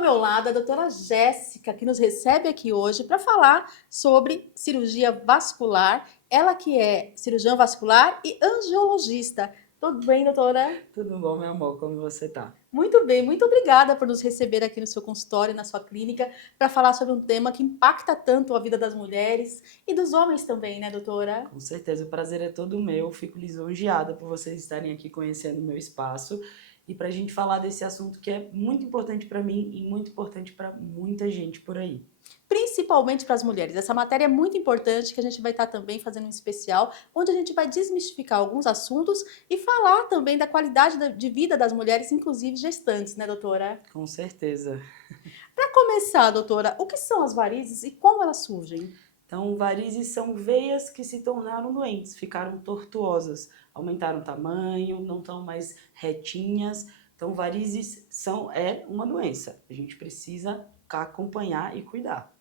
ao meu lado a doutora Jéssica, que nos recebe aqui hoje para falar sobre cirurgia vascular. Ela que é cirurgiã vascular e angiologista. Tudo bem, doutora? Tudo bom, meu amor? Como você tá? Muito bem, muito obrigada por nos receber aqui no seu consultório, na sua clínica, para falar sobre um tema que impacta tanto a vida das mulheres e dos homens também, né, doutora? Com certeza, o prazer é todo meu. Fico lisonjeada por vocês estarem aqui conhecendo o meu espaço e para a gente falar desse assunto que é muito importante para mim e muito importante para muita gente por aí. Principalmente para as mulheres. Essa matéria é muito importante, que a gente vai estar também fazendo um especial, onde a gente vai desmistificar alguns assuntos e falar também da qualidade de vida das mulheres, inclusive gestantes, né, doutora? Com certeza. Para começar, doutora, o que são as varizes e como elas surgem? Então, varizes são veias que se tornaram doentes, ficaram tortuosas, aumentaram o tamanho, não estão mais retinhas. Então, varizes é uma doença. A gente precisa acompanhar e cuidar.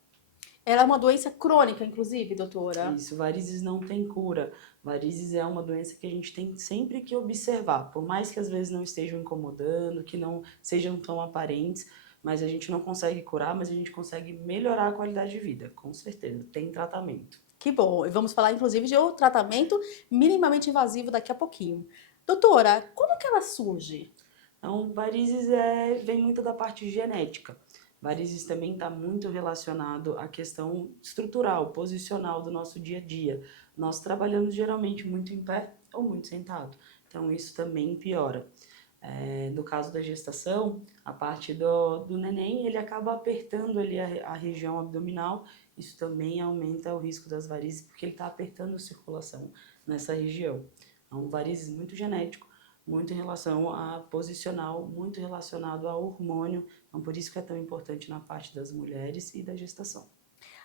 Ela é uma doença crônica, inclusive, doutora? Isso, varizes não tem cura. Varizes é uma doença que a gente tem sempre que observar, por mais que às vezes não estejam incomodando, que não sejam tão aparentes, mas a gente não consegue curar, mas a gente consegue melhorar a qualidade de vida, com certeza. Tem tratamento. Que bom. E vamos falar, inclusive, de um tratamento minimamente invasivo daqui a pouquinho. Doutora, como que ela surge? Então, vem muito da parte genética. Varizes também está muito relacionado à questão estrutural, posicional do nosso dia a dia. Nós trabalhamos geralmente muito em pé ou muito sentado, então isso também piora. No caso da gestação, a parte do neném, ele acaba apertando ali a região abdominal, isso também aumenta o risco das varizes, porque ele está apertando a circulação nessa região. Então, varizes muito genético, muito em relação a posicional, muito relacionado ao hormônio, então por isso que é tão importante na parte das mulheres e da gestação.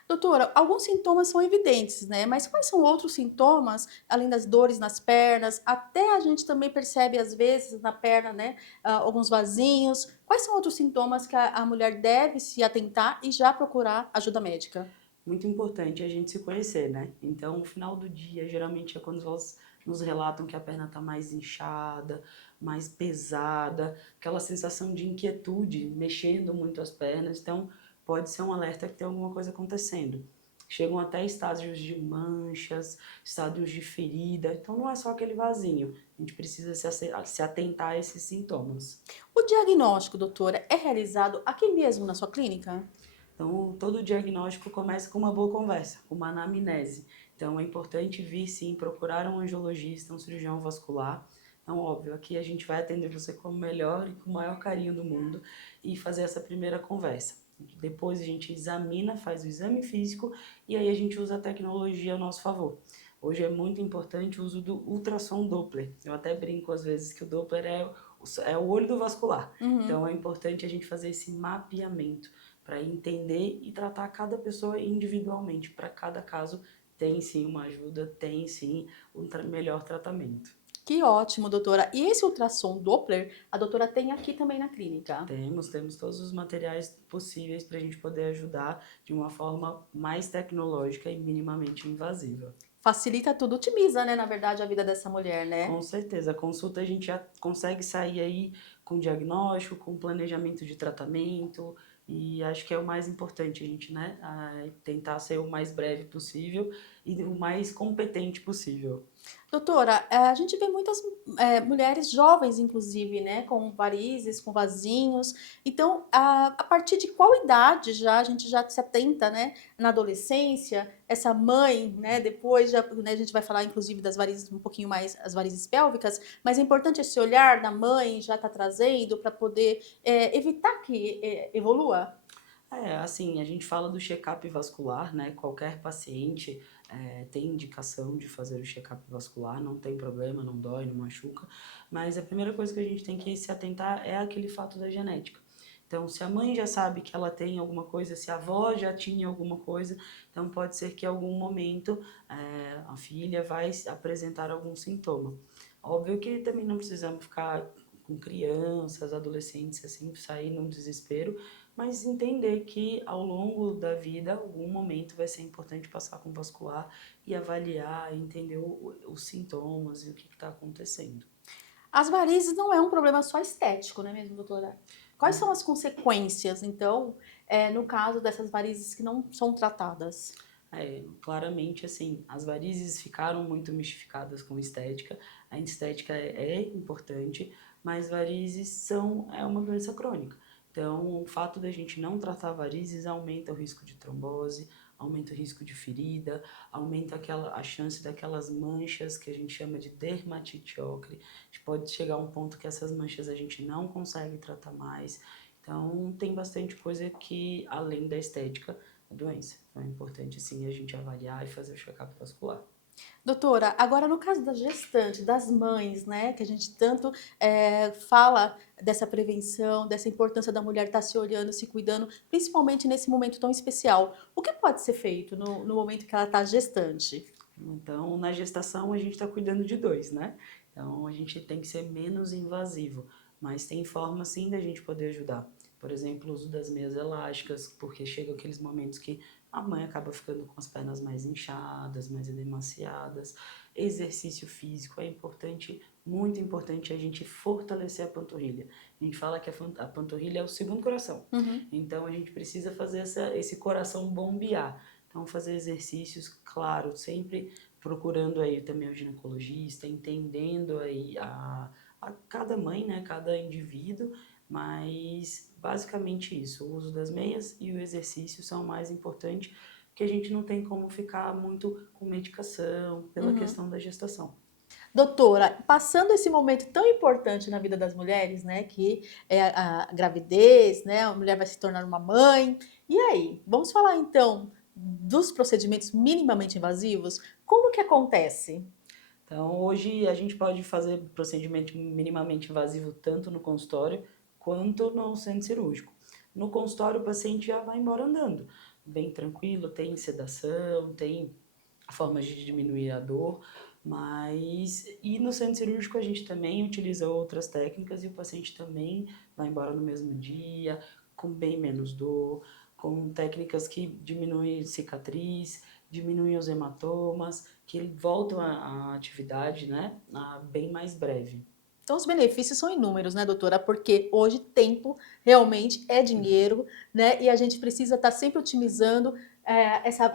Doutora, alguns sintomas são evidentes, né? Mas quais são outros sintomas, além das dores nas pernas? Até a gente também percebe, às vezes, na perna, né? Alguns vasinhos. Quais são outros sintomas que a mulher deve se atentar e já procurar ajuda médica? Muito importante a gente se conhecer, né? Então, no final do dia, geralmente é quando elas nos relatam que a perna está mais inchada, mais pesada, aquela sensação de inquietude, mexendo muito as pernas. Então, pode ser um alerta que tem alguma coisa acontecendo. Chegam até estágios de manchas, estádios de ferida. Então, não é só aquele vasinho. A gente precisa se atentar a esses sintomas. O diagnóstico, doutora, é realizado aqui mesmo na sua clínica? Então, todo diagnóstico começa com uma boa conversa, com uma anamnese. Então, é importante vir sim procurar um angiologista, um cirurgião vascular. Então, óbvio, aqui a gente vai atender você com o melhor e com o maior carinho do mundo e fazer essa primeira conversa. Depois a gente examina, faz o exame físico e aí a gente usa a tecnologia a nosso favor. Hoje é muito importante o uso do ultrassom Doppler. Eu até brinco às vezes que o Doppler é o olho do vascular. Uhum. Então é importante a gente fazer esse mapeamento para entender e tratar cada pessoa individualmente. Para cada caso, tem sim uma ajuda, tem sim um melhor tratamento. Que ótimo, doutora. E esse ultrassom Doppler, a doutora tem aqui também na clínica? Temos todos os materiais possíveis para a gente poder ajudar de uma forma mais tecnológica e minimamente invasiva. Facilita tudo, otimiza, né, na verdade, a vida dessa mulher, Com né? certeza, a consulta a gente já consegue sair aí com diagnóstico, com planejamento de tratamento, e acho que é o mais importante a gente, né, tentar ser o mais breve possível e o mais competente possível. Doutora, a gente vê muitas mulheres jovens, inclusive, né, com varizes, com vasinhos. Então, a partir de qual idade já a gente já se atenta, né, na adolescência, essa mãe, né, depois já, né, a gente vai falar, inclusive, das varizes um pouquinho mais, as varizes pélvicas, mas é importante esse olhar da mãe já tá trazendo para poder evitar que evolua? Assim, a gente fala do check-up vascular, né? Qualquer paciente tem indicação de fazer o check-up vascular, não tem problema, não dói, não machuca, mas a primeira coisa que a gente tem que se atentar é aquele fato da genética. Então, se a mãe já sabe que ela tem alguma coisa, se a avó já tinha alguma coisa, então pode ser que em algum momento a filha vai apresentar algum sintoma. Óbvio que também não precisamos ficar com crianças, adolescentes, assim, sair num desespero, mas entender que ao longo da vida, algum momento vai ser importante passar com o vascular e avaliar, entender os sintomas e o que está acontecendo. As varizes não é um problema só estético, não é mesmo, doutora? Quais são Hum, as consequências, então, no caso dessas varizes que não são tratadas? claramente, assim, as varizes ficaram muito mistificadas com estética. A estética é importante, mas varizes é uma doença crônica. Então, o fato da gente não tratar varizes aumenta o risco de trombose, aumenta o risco de ferida, aumenta a chance daquelas manchas que a gente chama de dermatite ocre. A gente pode chegar a um ponto que essas manchas a gente não consegue tratar mais. Então, tem bastante coisa que, além da estética, a doença. Então é importante sim a gente avaliar e fazer o check-up vascular. Doutora, agora no caso da gestante, das mães, né, que a gente tanto fala dessa prevenção, dessa importância da mulher estar se olhando, se cuidando, principalmente nesse momento tão especial, o que pode ser feito no momento que ela está gestante? Então, na gestação, a gente está cuidando de dois, né? Então, a gente tem que ser menos invasivo, mas tem forma sim da gente poder ajudar. Por exemplo, o uso das meias elásticas, porque chega aqueles momentos que a mãe acaba ficando com as pernas mais inchadas, mais edemaciadas. Exercício físico é importante, muito importante a gente fortalecer a panturrilha. A gente fala que a panturrilha é o segundo coração. Uhum. Então, a gente precisa fazer esse coração bombear. Então, fazer exercícios, claro, sempre procurando aí também o ginecologista, entendendo aí a cada mãe, né, cada indivíduo, mas basicamente isso, o uso das meias e o exercício são mais importantes, porque a gente não tem como ficar muito com medicação pela Uhum. questão da gestação. Doutora, passando esse momento tão importante na vida das mulheres, né, que é a gravidez, né, a mulher vai se tornar uma mãe. E aí, vamos falar então dos procedimentos minimamente invasivos? Como que acontece? Então, hoje a gente pode fazer procedimento minimamente invasivo tanto no consultório quanto no centro cirúrgico. No consultório, o paciente já vai embora andando, bem tranquilo, tem sedação, tem formas de diminuir a dor, mas e no centro cirúrgico a gente também utiliza outras técnicas e o paciente também vai embora no mesmo dia, com bem menos dor, com técnicas que diminuem cicatriz, diminuem os hematomas, que voltam à atividade, né, bem mais breve. Então, os benefícios são inúmeros, né, doutora? Porque hoje tempo realmente é dinheiro, né? E a gente precisa estar sempre otimizando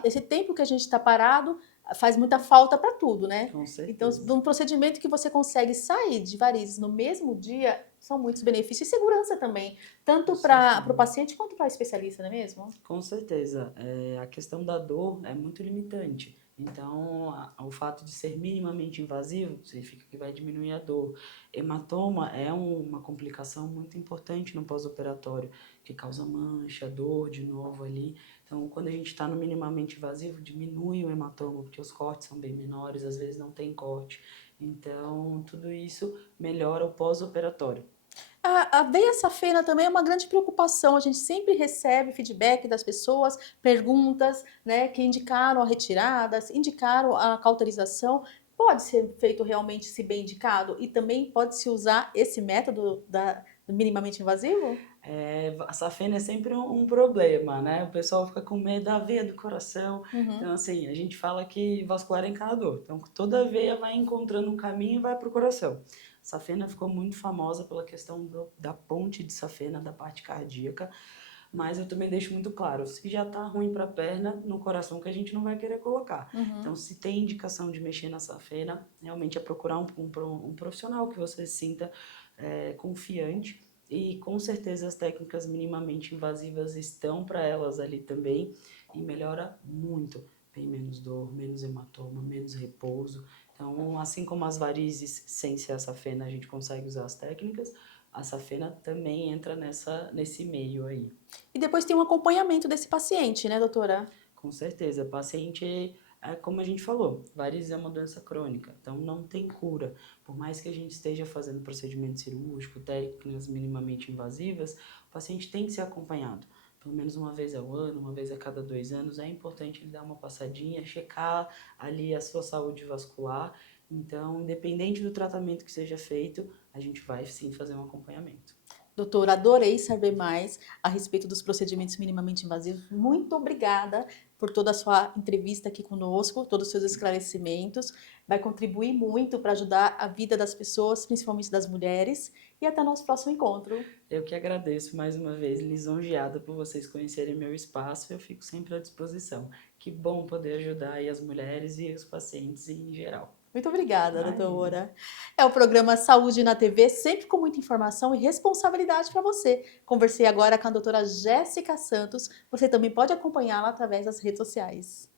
esse tempo que a gente está parado faz muita falta para tudo, né? Com Então, de certeza. um procedimento que você consegue sair de varizes no mesmo dia, são muitos benefícios e segurança também, Com tanto para o certeza. paciente quanto para o especialista, não é mesmo? Com certeza, a questão da dor é muito limitante. Então, o fato de ser minimamente invasivo significa que vai diminuir a dor. Hematoma é uma complicação muito importante no pós-operatório, que causa mancha, dor de novo ali. Então, quando a gente está no minimamente invasivo, diminui o hematoma, porque os cortes são bem menores, às vezes não tem corte. Então, tudo isso melhora o pós-operatório. A veia safena também é uma grande preocupação. A gente sempre recebe feedback das pessoas, perguntas, né, que indicaram a retirada, indicaram a cauterização. Pode ser feito realmente se bem indicado e também pode-se usar esse método do minimamente invasivo? A safena é sempre um problema, né? O pessoal fica com medo da veia do coração. Uhum. Então, assim, a gente fala que vascular é encanador. Então, toda veia vai encontrando um caminho e vai para o coração. Safena ficou muito famosa pela questão da ponte de safena, da parte cardíaca. Mas eu também deixo muito claro, se já tá ruim para a perna, no coração que a gente não vai querer colocar. Então, Uhum. se tem indicação de mexer na safena, realmente é procurar um profissional que você se sinta confiante e com certeza as técnicas minimamente invasivas estão para elas ali também e melhora muito. Tem menos dor, menos hematoma, menos repouso. Então, assim como as varizes sem ser a safena, a gente consegue usar as técnicas, a safena também entra nesse meio aí. E depois tem um acompanhamento desse paciente, né, doutora? Com certeza, paciente, como a gente falou, varizes é uma doença crônica, então não tem cura. Por mais que a gente esteja fazendo procedimento cirúrgico, técnicas minimamente invasivas, o paciente tem que ser acompanhado. Pelo menos uma vez ao ano, uma vez a cada 2 anos, é importante ele dar uma passadinha, checar ali a sua saúde vascular. Então, independente do tratamento que seja feito, a gente vai sim fazer um acompanhamento. Doutora, adorei saber mais a respeito dos procedimentos minimamente invasivos. Muito obrigada por toda a sua entrevista aqui conosco, todos os seus esclarecimentos. Vai contribuir muito para ajudar a vida das pessoas, principalmente das mulheres. E até nosso próximo encontro. Eu que agradeço mais uma vez, lisonjeada por vocês conhecerem meu espaço, eu fico sempre à disposição. Que bom poder ajudar aí as mulheres e os pacientes em geral. Muito obrigada, Imagina. doutora. É o programa Saúde na TV, sempre com muita informação e responsabilidade para você. Conversei agora com a doutora Jéssica Santos. Você também pode acompanhá-la através das redes sociais.